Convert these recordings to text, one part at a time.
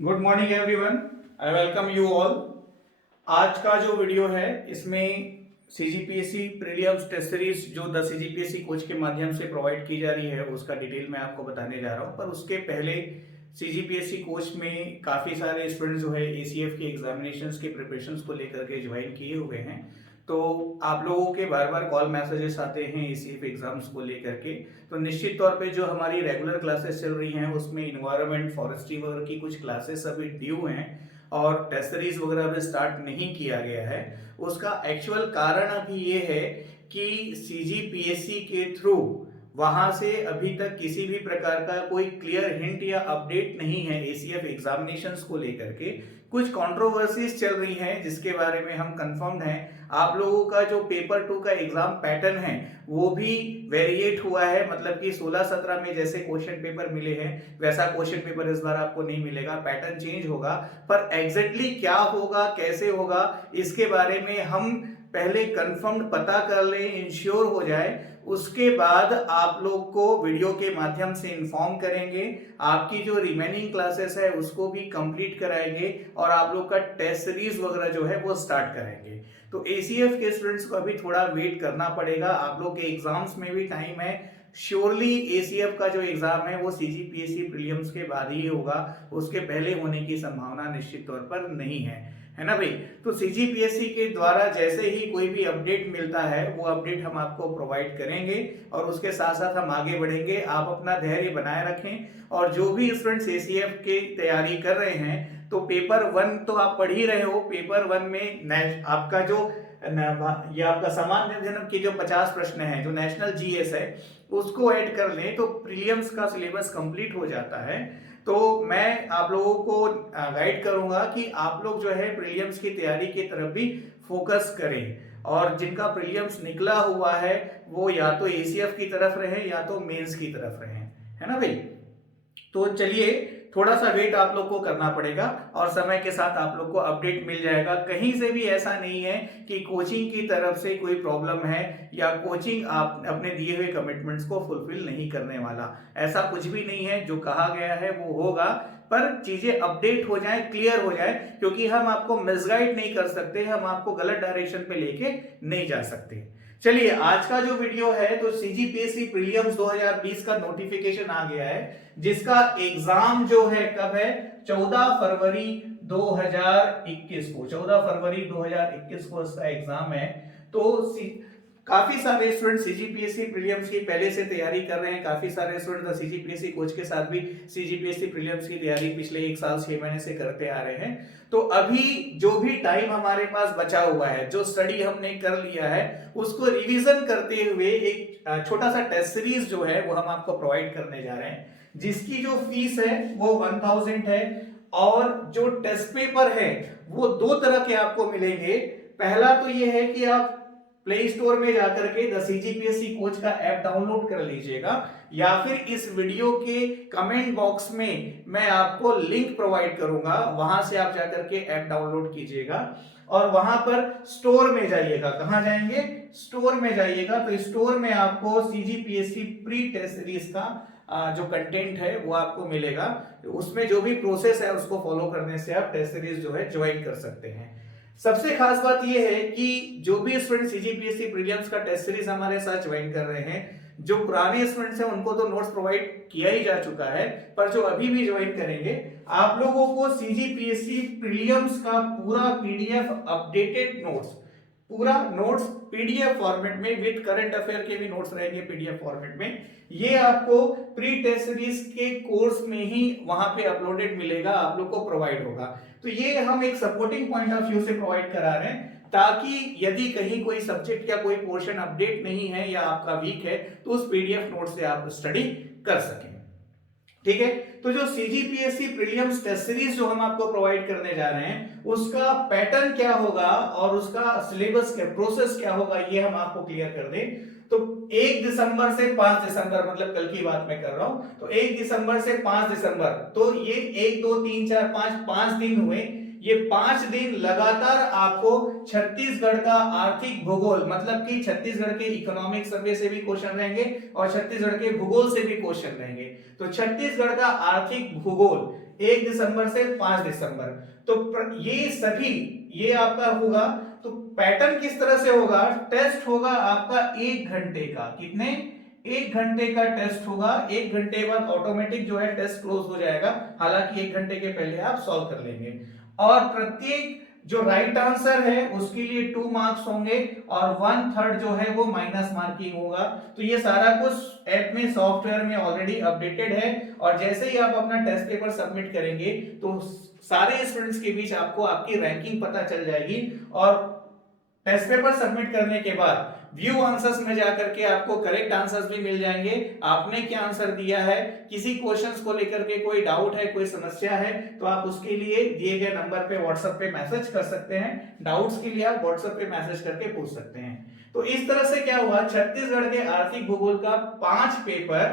Good morning everyone. I welcome you all. आज का जो वीडियो है इसमें सीजीपीएससी प्रीलिम्स टेस्ट सीरीज जो द सीजीपीएससी कोच के माध्यम से प्रोवाइड की जा रही है उसका डिटेल मैं आपको बताने जा रहा हूं। पर उसके पहले सीजीपीएससी कोच में काफ़ी सारे स्टूडेंट्स जो है एसीएफ के एग्जामिनेशंस के प्रिपरेशंस को लेकर के ज्वाइन किए हुए हैं। तो आप लोगों के बार बार कॉल मैसेजेस आते हैं एसीएफ एग्जाम्स को लेकर के। तो निश्चित तौर पे जो हमारी रेगुलर क्लासेस चल रही हैं उसमें इन्वायरमेंट फॉरेस्ट्री वगैरह की कुछ क्लासेस अभी ड्यू हैं और टेस्ट सीरीज वगैरह अभी स्टार्ट नहीं किया गया है। उसका एक्चुअल कारण अभी ये है कि सीजीपीएससी के थ्रू वहां से अभी तक किसी भी प्रकार का कोई क्लियर हिंट या अपडेट नहीं है एसीएफ एग्जामिनेशंस को लेकर के। कुछ कंट्रोवर्सीज चल रही हैं जिसके बारे में हम कंफर्म हैं। आप लोगों का जो पेपर 2 का एग्जाम पैटर्न है वो भी वेरिएट हुआ है, मतलब कि 16-17 में जैसे क्वेश्चन पेपर मिले हैं वैसा क्वेश्चन पेपर इस बार आपको नहीं मिलेगा, पैटर्न चेंज होगा। पर एग्जैक्टली क्या होगा, कैसे होगा, इसके बारे में हम पहले कंफर्म पता कर लें, इंश्योर हो जाए, उसके बाद आप लोग को वीडियो के माध्यम से इन्फॉर्म करेंगे। आपकी जो रिमेनिंग क्लासेस है उसको भी कंप्लीट कराएंगे और आप लोग का टेस्ट सीरीज वगैरह जो है वो स्टार्ट करेंगे। तो एसीएफ के स्टूडेंट्स को अभी थोड़ा वेट करना पड़ेगा। आप लोग के एग्जाम्स में भी टाइम है। श्योरली एसीएफ का जो एग्जाम है वो सीजीपीएससी प्रीलिम्स के बाद ही होगा, उसके पहले होने की संभावना निश्चित तौर पर नहीं है ना भाई। तो सीजीपीएससी के द्वारा जैसे ही कोई भी अपडेट मिलता है वो अपडेट हम आपको प्रोवाइड करेंगे और उसके साथ साथ हम आगे बढ़ेंगे। आप अपना धैर्य बनाए रखें और जो भी स्टूडेंट्स एसीएफ की तैयारी कर रहे हैं तो पेपर 1 तो आप पढ़ ही रहे हो। पेपर 1 में आपका जो ये आपका सामान्य अध्ययन के जो 50 प्रश्न है, जो नेशनल जीएस है, उसको ऐड कर लें तो प्रीलिम्स का सिलेबस कंप्लीट हो जाता है। तो मैं आप लोगों को गाइड करूंगा कि आप लोग जो है प्रीलिम्स की तैयारी की तरफ भी फोकस करें और जिनका प्रीलिम्स निकला हुआ है वो या तो एसीएफ की तरफ रहे या तो मेंस की तरफ रहे, है ना भाई। तो चलिए, थोड़ा सा वेट आप लोग को करना पड़ेगा और समय के साथ आप लोग को अपडेट मिल जाएगा। कहीं से भी ऐसा नहीं है कि कोचिंग की तरफ से कोई प्रॉब्लम है या कोचिंग आप अपने दिए हुए कमिटमेंट्स को फुलफिल नहीं करने वाला, ऐसा कुछ भी नहीं है। जो कहा गया है वो होगा, पर चीजें अपडेट हो जाए, क्लियर हो जाए, क्योंकि हम आपको मिसगाइड नहीं कर सकते, हम आपको गलत डायरेक्शन पे लेके नहीं जा सकते। चलिए, आज का जो वीडियो है तो सीजीपीएससी प्रीलिम्स 2020 का नोटिफिकेशन आ गया है जिसका एग्जाम जो है कब है, 14 फरवरी 2021 को। 14 फरवरी 2021 को इसका एग्जाम है। तो काफी सारे स्टूडेंट सीजीपीएससी प्रीलिम्स की पहले से तैयारी कर रहे हैं। काफी सारे स्टूडेंट सीजीपीएससी कोच के साथ भी सीजीपीएससी प्रीलिम्स की तैयारी पिछले 1 साल 6 महीने से करते आ रहे हैं। तो अभी जो भी टाइम हमारे पास बचा हुआ है, जो स्टडी हमने कर लिया है, उसको रिवीजन करते हुए एक छोटा सा टेस्ट सीरीज जो है वो हम आपको प्रोवाइड करने जा रहे हैं, जिसकी जो फीस है वो 1000 है। और जो टेस्ट पेपर है वो 2 तरह के आपको मिलेंगे। पहला तो ये है कि आप प्ले स्टोर में जाकर के द सीजीपीएससी कोच का ऐप डाउनलोड कर लीजिएगा, या फिर इस वीडियो के कमेंट बॉक्स में मैं आपको लिंक प्रोवाइड करूंगा, वहां से आप जाकर के ऐप डाउनलोड कीजिएगा और वहां पर स्टोर में जाइएगा। कहां जाएंगे? स्टोर में जाइएगा। तो स्टोर में आपको सीजीपीएससी प्री टेस्ट सीरीज का जो कंटेंट है वो आपको मिलेगा। उसमें जो भी प्रोसेस है उसको फॉलो करने से आप टेस्ट सीरीज जो है ज्वाइन कर सकते हैं। सबसे खास बात यह है कि जो भी स्टूडेंट सीजीपीएससी प्रीलिम्स का टेस्ट सीरीज हमारे साथ ज्वाइन कर रहे हैं, जो पुराने स्टूडेंट्स हैं उनको तो नोट्स प्रोवाइड किया ही जा चुका है, पर जो अभी भी ज्वाइन करेंगे आप लोगों को सीजीपीएससी प्रीलिम्स का पूरा पीडीएफ अपडेटेड नोट्स, पूरा नोट्स पीडीएफ फॉर्मेट में विद करंट अफेयर के भी नोट्स रहेंगे पीडीएफ फॉर्मेट में। ये आपको प्री टेस्ट सीरीज के कोर्स में ही वहां पे अपलोडेड मिलेगा, आप लोग को प्रोवाइड होगा। तो ये हम एक सपोर्टिंग पॉइंट ऑफ व्यू से प्रोवाइड करा रहे हैं, ताकि यदि कहीं कोई सब्जेक्ट या कोई पोर्शन अपडेट नहीं है या आपका वीक है तो उस पीडीएफ नोट से आप स्टडी कर सकें। ठीक है। तो जो सीजीपीएससी प्रीलिम्स टेस्ट सीरीज जो हम आपको प्रोवाइड करने जा रहे हैं उसका पैटर्न क्या होगा और उसका सिलेबस क्या, प्रोसेस क्या होगा, ये हम आपको क्लियर कर दें। तो 1 दिसंबर से 5 दिसंबर, मतलब कल की बात मैं कर रहा हूं, तो 1 दिसंबर से 5 दिसंबर, तो ये 1 2 3 4 5 दिन हुए। ये 5 दिन लगातार आपको छत्तीसगढ़ का आर्थिक भूगोल मतलब कि छत्तीसगढ़ के इकोनॉमिक सर्वे से भी क्वेश्चन रहेंगे और छत्तीसगढ़ के भूगोल से भी क्वेश्चन रहेंगे। तो छत्तीसगढ़ का आर्थिक भूगोल 1 दिसंबर से 5 दिसंबर, तो ये सभी ये आपका होगा। तो पैटर्न किस तरह से होगा, टेस्ट होगा आपका 1 घंटे का, कितने 1 घंटे का टेस्ट होगा। 1 घंटे बाद ऑटोमेटिक जो है टेस्ट क्लोज हो जाएगा, हालांकि 1 घंटे के पहले आप सॉल्व कर लेंगे। और प्रत्येक जो राइट आंसर है उसके लिए 2 मार्क्स होंगे और 1/3 जो है वो माइनस मार्किंग होगा। तो ये सारा कुछ ऐप में सॉफ्टवेयर में ऑलरेडी अपडेटेड है और जैसे ही आप अपना टेस्ट पेपर सबमिट करेंगे तो सारे स्टूडेंट्स के बीच आपको आपकी रैंकिंग पता चल जाएगी। और टेस्ट पेपर सबमिट करने के बाद व्यू आंसर्स में जाकर के आपको करेक्ट आंसर्स भी मिल जाएंगे, आपने क्या आंसर दिया है, किसी क्वेश्चंस को लेकर के कोई डाउट है, कोई समस्या है तो आप उसके लिए दिए गए नंबर पे व्हाट्सएप पे मैसेज कर सकते हैं। डाउट्स के लिए आप व्हाट्सएप पे मैसेज करके पूछ सकते हैं। तो इस तरह से क्या हुआ, छत्तीसगढ़ के आर्थिक भूगोल का 5 पेपर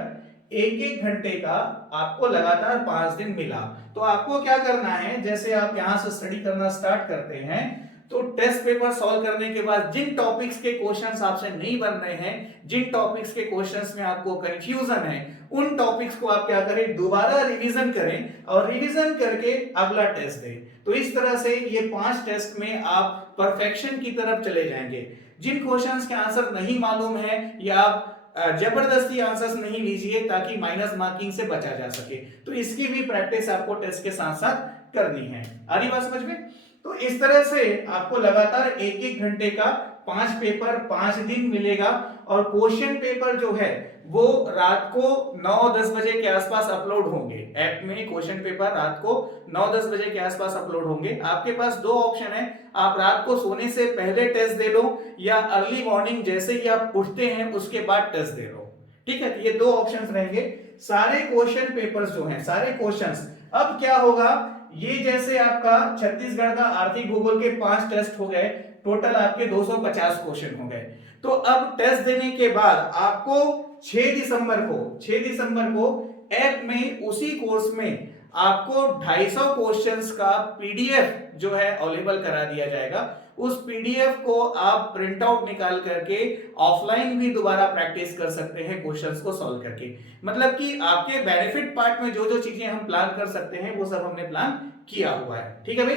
1-1 घंटे का आपको लगातार 5 दिन मिला। तो आपको क्या करना है, जैसे आप यहां से स्टडी करना स्टार्ट करते हैं तो टेस्ट पेपर सॉल्व करने के बाद जिन टॉपिक्स के क्वेश्चंस आपसे नहीं बन रहे हैं, जिन टॉपिक्स के क्वेश्चंस में आपको कंफ्यूजन है, उन टॉपिक्स को आप क्या करें, दोबारा रिवीजन करें और रिवीजन करके अगला टेस्ट दें। तो इस तरह से ये 5 टेस्ट में आप परफेक्शन की तरफ चले जाएंगे। जिन क्वेश्चंस के आंसर नहीं मालूम है या आप जबरदस्ती आंसर्स नहीं लीजिए ताकि माइनस मार्किंग से बचा जा सके। तो इसकी भी प्रैक्टिस आपको टेस्ट के साथ साथ करनी है। आ रही बात समझ में? तो इस तरह से आपको लगातार 1-1 घंटे का 5 पेपर 5 दिन मिलेगा और क्वेश्चन पेपर जो है वो रात को 9-10 बजे के आसपास अपलोड होंगे। ऐप में क्वेश्चन पेपर रात को 9-10 बजे के आसपास अपलोड होंगे। आपके पास 2 ऑप्शन है, आप रात को सोने से पहले टेस्ट दे लो या अर्ली मॉर्निंग जैसे ही आप उठते हैं उसके बाद टेस्ट दे लो। ठीक है, तो ये 2 ऑप्शंस रहेंगे। सारे क्वेश्चन पेपर्स जो हैं, सारे क्वेश्चंस, अब क्या होगा, ये जैसे आपका छत्तीसगढ़ का आर्थिक भूगोल के 5 टेस्ट हो गए, टोटल आपके 250 क्वेश्चन हो गए। तो अब टेस्ट देने के बाद आपको 6 दिसंबर को ऐप में उसी कोर्स में आपको 250 क्वेश्चंस का पीडीएफ जो है अवेलेबल करा दिया जाएगा। उस पीडीएफ को आप प्रिंट आउट निकाल करके ऑफलाइन भी दोबारा प्रैक्टिस कर सकते हैं क्वेश्चंस को सॉल्व करके। मतलब कि आपके बेनिफिट पार्ट में जो जो चीजें हम प्लान कर सकते हैं वो सब हमने प्लान किया हुआ है। ठीक है भाई,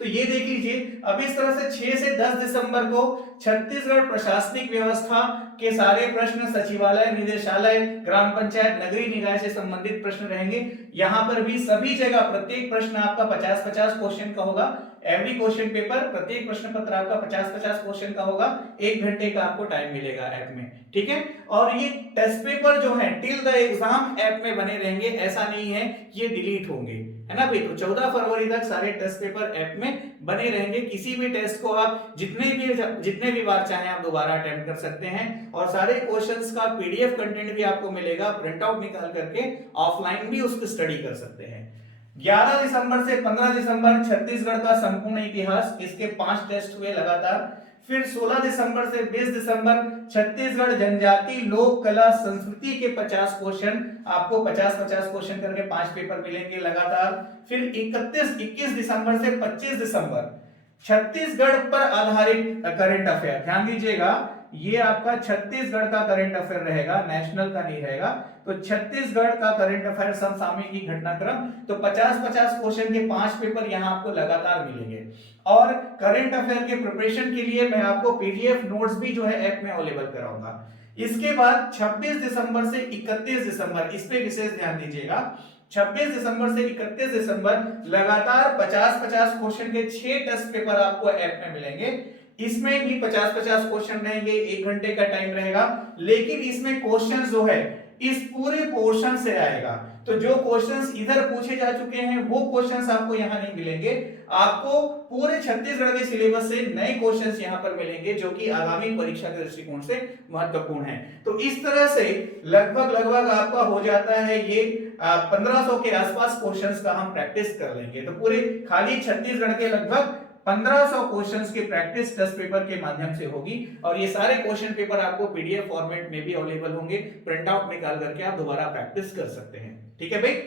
तो ये देख लीजिए। अब इस तरह से 6 से 10 दिसंबर को छत्तीसगढ़ प्रशासनिक व्यवस्था के सारे प्रश्न, सचिवालय, निदेशालय, ग्राम पंचायत, नगरीय निकाय से संबंधित प्रश्न रहेंगे। यहां पर भी सभी जगह प्रत्येक प्रश्न आपका 50-50 क्वेश्चन का होगा। एवरी क्वेश्चन पेपर, प्रत्येक प्रश्न पत्र आपका 50-50 क्वेश्चन का होगा। 1 घंटे का आपको टाइम मिलेगा ऐप में। ठीक है, और ये टेस्ट पेपर जो है टिल द एग्जाम ऐप में बने रहेंगे, ऐसा नहीं है ये डिलीट होंगे, है ना भाई। तो 14 फरवरी तक सारे टेस्ट पेपर ऐप में बने रहेंगे। किसी भी टेस्ट को आप जितने भी बार चाहें आप दोबारा अटेम्प्ट कर सकते हैं और सारे क्वेश्चंस का पीडीएफ कंटेंट भी आपको मिलेगा। प्रिंट आउट निकाल करके ऑफलाइन भी उसकी स्टडी कर सकते हैं। 11 दिसंबर से 15 दिसंबर छत्तीसगढ़ का संपूर्ण इतिहास, इसके 5 टेस्ट हुए लगातार। फिर 16 दिसंबर से 20 दिसंबर छत्तीसगढ़ जनजाति लोक कला संस्कृति के 50 क्वेश्चन, आपको 50-50 क्वेश्चन करके 5 पेपर मिलेंगे लगातार। फिर 21 दिसंबर से 25 दिसंबर छत्तीसगढ़ पर आधारित करंट अफेयर, ध्यान दीजिएगा ये आपका छत्तीसगढ़ का करंट अफेयर रहेगा, नेशनल का नहीं रहेगा। तो छत्तीसगढ़ का करंट अफेयर, समसामयिक घटनाक्रम, तो 50-50 क्वेश्चन के 5 पेपर यहां आपको लगातार मिलेंगे। और करंट अफेयर के प्रिपरेशन के लिए मैं आपको पीडीएफ नोट्स भी जो है ऐप में अवेलेबल कराऊंगा। इसके बाद 26 दिसंबर से 31 दिसंबर, इस पे विशेष ध्यान दीजिएगा। 26 दिसंबर से 31 दिसंबर लगातार 50-50 क्वेश्चन के 6 टेस्ट पेपर आपको ऐप में मिलेंगे। इसमें भी 50-50 क्वेश्चन रहेंगे, 1 घंटे का टाइम रहेगा। लेकिन इसमें क्वेश्चन जो है इस पूरे पोर्शन से आएगा। तो जो क्वेश्चंस इधर पूछे जा चुके हैं वो क्वेश्चंस आपको यहां नहीं मिलेंगे, आपको पूरे छत्तीसगढ़ के सिलेबस से नए क्वेश्चंस यहां पर मिलेंगे जो कि आगामी परीक्षा के दृष्टिकोण से महत्वपूर्ण है। तो इस तरह से लगभग आपका हो जाता है ये 1500 के आसपास क्वेश्चंस का हम प्रैक्टिस कर लेंगे। तो पूरे खाली छत्तीसगढ़ के लगभग 1500 क्वेश्चंस की प्रैक्टिस टेस्ट पेपर के माध्यम से होगी और ये सारे क्वेश्चन पेपर आपको पीडीएफ फॉर्मेट में भी अवेलेबल होंगे। प्रिंट आउट निकाल करके आप दोबारा प्रैक्टिस कर सकते हैं। ठीक है भाई,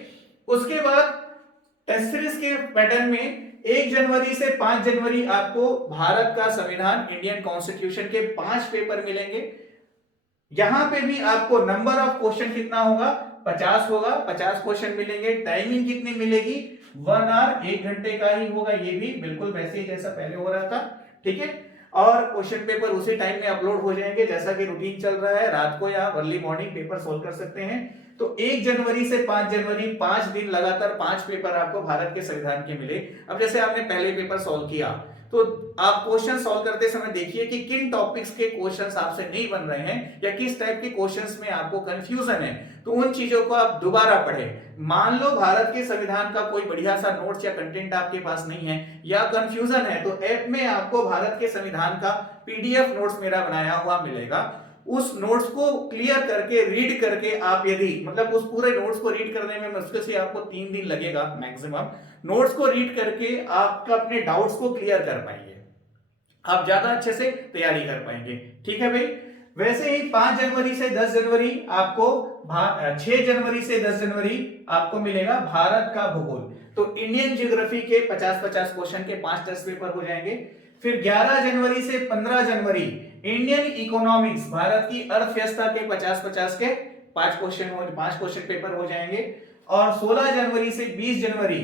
उसके बाद टेस्ट सीरीज के पैटर्न में 1 जनवरी से 5 जनवरी आपको भारत का संविधान, इंडियन कॉन्स्टिट्यूशन के 5 पेपर मिलेंगे। यहां पे भी आपको नंबर ऑफ क्वेश्चन कितना होगा, 50 होगा, 50 क्वेश्चन मिलेंगे। टाइमिंग कितनी मिलेगी, 1 आवर, 1 घंटे का ही होगा। ये भी बिल्कुल वैसे ही जैसा पहले हो रहा था, ठीक है। और क्वेश्चन पेपर उसी टाइम में अपलोड हो जाएंगे जैसा कि रूटीन चल रहा है, रात को या अर्ली मॉर्निंग पेपर सोल्व कर सकते हैं। तो 1 जनवरी से 5 जनवरी 5 दिन लगातार 5 पेपर आपको भारत के संविधान के मिले। अब जैसे आपने पहले पेपर सॉल्व किया तो आप क्वेश्चन सॉल्व करते समय देखिए कि किन टॉपिक्स के क्वेश्चंस आपसे नहीं बन रहे हैं या किस टाइप के क्वेश्चंस में आपको कंफ्यूजन है, तो उन चीजों को आप दोबारा पढ़ें। मान लो भारत के संविधान का कोई बढ़िया सा नोट्स या कंटेंट आपके पास नहीं है या कंफ्यूजन है, तो ऐप में आपको भारत के संविधान का पीडीएफ नोट्स मेरा बनाया हुआ मिलेगा। उस नोट्स को क्लियर करके, रीड करके आप यदि मतलब उस पूरे नोट्स को रीड करने में मुश्किल से आपको 3 दिन लगेगा मैक्सिमम। नोट्स को रीड करके आप अपने डाउट्स को क्लियर कर पाएंगे, आप ज्यादा अच्छे से तैयारी कर पाएंगे, ठीक है भाई। वैसे ही 5 जनवरी से 10 जनवरी आपको 6 जनवरी से 10 जनवरी आपको मिलेगा भारत का भूगोल। तो इंडियन ज्योग्राफी के 50-50 क्वेश्चन के 5 टेस्ट पेपर हो जाएंगे। फिर 11 जनवरी से 15 जनवरी इंडियन इकोनॉमिक्स, भारत की अर्थव्यवस्था के 50-50 के 5 क्वेश्चन पेपर हो जाएंगे। और 16 जनवरी से 20 जनवरी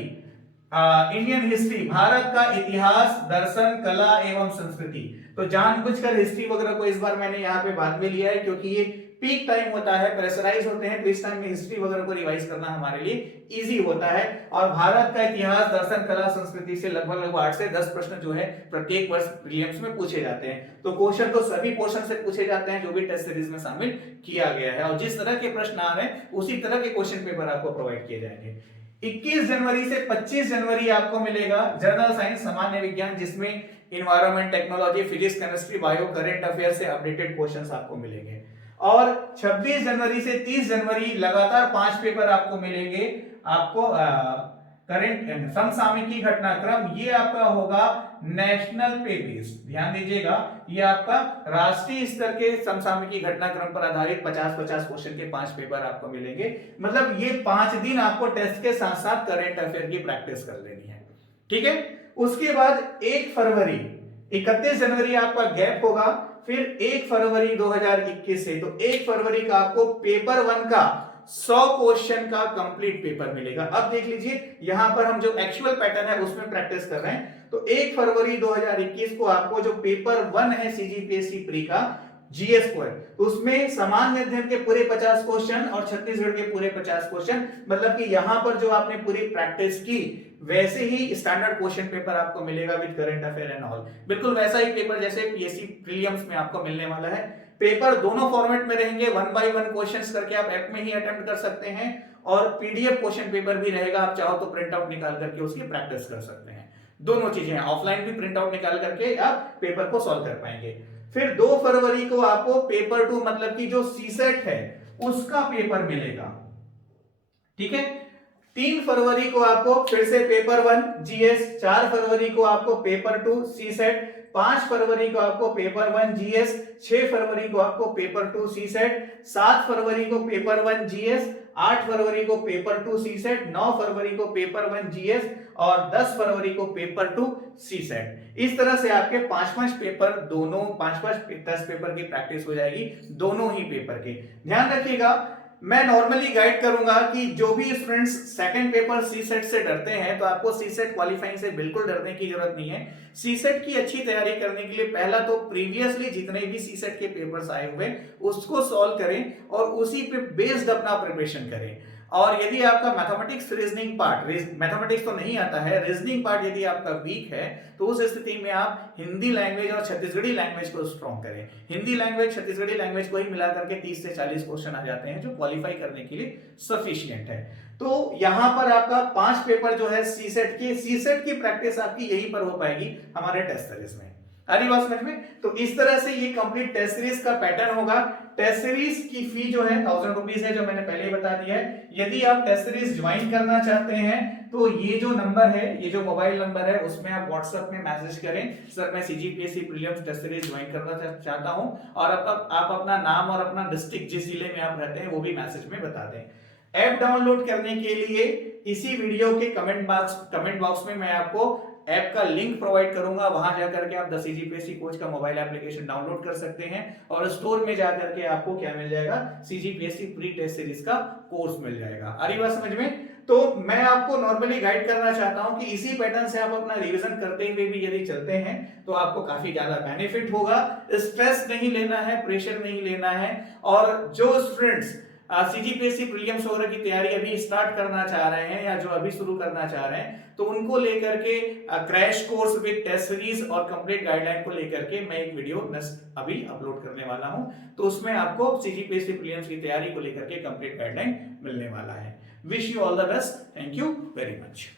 इंडियन हिस्ट्री, भारत का इतिहास, दर्शन, कला एवं संस्कृति। तो जानबूझकर हिस्ट्री वगैरह को इस बार मैंने यहाँ पे बाद में लिया है क्योंकि ये पीक टाइम होता है, प्रेशराइज होते हैं, तो इस टाइम में हिस्ट्री वगैरह को रिवाइज करना हमारे लिए इजी होता है। और भारत का इतिहास, दर्शन, कला, संस्कृति से लगभग 8 से 10 प्रश्न जो है प्रत्येक वर्ष प्रीलिम्स में पूछे जाते हैं। तो क्वेश्चन तो सभी पोर्शन से पूछे जाते हैं जो भी टेस्ट सीरीज में शामिल किया गया है, और जिस तरह के प्रश्न आ रहे हैं उसी तरह के क्वेश्चन पेपर आपको प्रोवाइड किए जाएंगे। 21 जनवरी से 25 जनवरी आपको मिलेगा जनरल साइंस, सामान्य विज्ञान, जिसमें environment, technology, physics, chemistry, bio, current affair से अपडेटेड क्वेश्चंस आपको मिलेंगे। और 26 जनवरी से 30 जनवरी लगातार 5 पेपर आपको मिलेंगे। आपको करंट समसामयिकी घटनाक्रम, ये आपका होगा नेशनल पे बेस्ड, ध्यान दीजिएगा, ये आपका राष्ट्रीय स्तर के समसामयिकी घटनाक्रम पर आधारित 50-50 क्वेश्चन के 5 पेपर आपको मिलेंगे। मतलब ये 5 दिन आपको टेस्ट के साथ साथ करंट अफेयर की प्रैक्टिस कर लेनी है, ठीक है। उसके बाद 1 फरवरी, 31 जनवरी आपका गैप होगा, फिर 1 फरवरी 2021 से, तो 1 फरवरी का आपको पेपर 1 का 100 क्वेश्चन का कंप्लीट पेपर मिलेगा। अब देख लीजिए यहां पर हम जो एक्चुअल पैटर्न है उसमें प्रैक्टिस कर रहे हैं। तो 1 फरवरी 2021 को आपको जो पेपर 1 है सीजीपीएससी प्री का जीएस को है, तो उसमें सामान्य अध्ययन के पूरे 50 क्वेश्चन और छत्तीसगढ़ के पूरे 50 क्वेश्चन, मतलब कि यहां पर जो आपने पूरी प्रैक्टिस की वैसे ही स्टैंडर्ड क्वेश्चन पेपर आपको मिलेगा with current affair and all. बिल्कुल वैसा ही पेपर जैसे पीएससी प्रीलिम्स में आपको मिलने वाला है। पेपर दोनों फॉर्मेट में रहेंगे, 1 बाय 1 क्वेश्चंस करके आप ऐप में ही अटेम्प्ट कर सकते हैं, और पीडीएफ क्वेश्चन पेपर भी रहेगा, आप चाहो तो प्रिंट आउट निकाल करके उसकी प्रैक्टिस कर सकते हैं। दोनों चीजें हैं, ऑफलाइन भी प्रिंट आउट निकाल करके आप पेपर को सॉल्व कर पाएंगे। फिर 2 फरवरी को आपको पेपर 2 मतलब कि जो सीसेट है उसका पेपर मिलेगा, ठीक है। 3 फरवरी को आपको फिर से पेपर 1 जीएस, 4 फरवरी को आपको पेपर 2 सीसेट, 5 फरवरी को आपको पेपर 1 जीएस, 6 फरवरी को आपको पेपर 2 सीसेट, 7 फरवरी को पेपर 1 जीएस, 8 फरवरी को पेपर 2 सीसेट, 9 फरवरी को पेपर 1 जीएस और 10 फरवरी को पेपर 2 सीसेट। इस तरह से आपके 5-5 पेपर, दोनों 5-5 10 पेपर की प्रैक्टिस हो जाएगी दोनों ही पेपर के। ध्यान रखिएगा, मैं नॉर्मली गाइड करूंगा कि जो भी स्टूडेंट्स सेकंड पेपर सीसेट से डरते हैं तो आपको सीसेट क्वालिफाइंग से बिल्कुल डरने की जरूरत नहीं है। सीसेट की अच्छी तैयारी करने के लिए पहला तो प्रीवियसली जितने भी सीसेट के पेपर्स आए हुए उसको सॉल्व करें और उसी पे बेस्ड अपना प्रिपरेशन करें। और यदि आपका मैथमेटिक्स रीजनिंग पार्ट, मैथमेटिक्स तो नहीं आता है, रीजनिंग पार्ट यदि आपका वीक है तो उस स्थिति में आप हिंदी लैंग्वेज और छत्तीसगढ़ी लैंग्वेज को स्ट्रॉन्ग करें। हिंदी लैंग्वेज छत्तीसगढ़ी लैंग्वेज को ही मिला करके 30 से 40 क्वेश्चन आ जाते हैं जो क्वालिफाई करने के लिए सफिशिएंट है। तो यहां पर आपका 5 पेपर जो है सीसेट की प्रैक्टिस आपकी यहीं पर हो पाएगी हमारे टेस्ट सीरीज में। आ रही बात समझ में? तो इस तरह से ये कंप्लीट टेस्ट सीरीज का पैटर्न होगा। टेस्ट सीरीज की फी जो है 1000 रुपीज है, जो मैंने पहले ही बता दिया है। यदि आप टेस्ट सीरीज ज्वाइन करना चाहते हैं तो ये जो नंबर है, ये जो मोबाइल नंबर है, उसमें आप व्हाट्सएप में मैसेज करें, सर मैं CGPSC prelims test series join करना चाहता हूं, और आप अपना नाम और अपना डिस्ट्रिक्ट जिस जिले में आप रहते हैं वो भी मैसेज में बता दें। ऐप डाउनलोड करने के लिए इसी वीडियो के कमेंट बॉक्स में मैं आपको ऐप का लिंक प्रोवाइड करूंगा, वहां जाकर के आप द सीजीपीएससी कोच का मोबाइल एप्लीकेशन डाउनलोड कर सकते हैं और स्टोर में जाकर के आपको क्या मिल जाएगा, सीजीपीएससी प्री टेस्ट सीरीज का कोर्स मिल जाएगा। आ रही बात समझ में? तो मैं आपको नॉर्मली गाइड करना चाहता हूं कि इसी पैटर्न से आप अपना रिवीजन करते हुए भी यदि चलते हैं तो आपको काफी ज्यादा बेनिफिट होगा। स्ट्रेस नहीं लेना है, प्रेशर नहीं लेना है। और जो स्टूडेंट्स सीजीपीएससी प्रीलिम्स वगैरह की तैयारी अभी स्टार्ट करना चाह रहे हैं या जो अभी शुरू करना चाह रहे हैं, तो उनको लेकर के crash course with test series और कंप्लीट गाइडलाइन को लेकर के मैं एक वीडियो अभी अपलोड करने वाला हूं। तो उसमें आपको सीजीपीएससी प्रीलिम्स की तैयारी को लेकर के कंप्लीट गाइडलाइन मिलने वाला है। Wish you all the best. Thank you very much.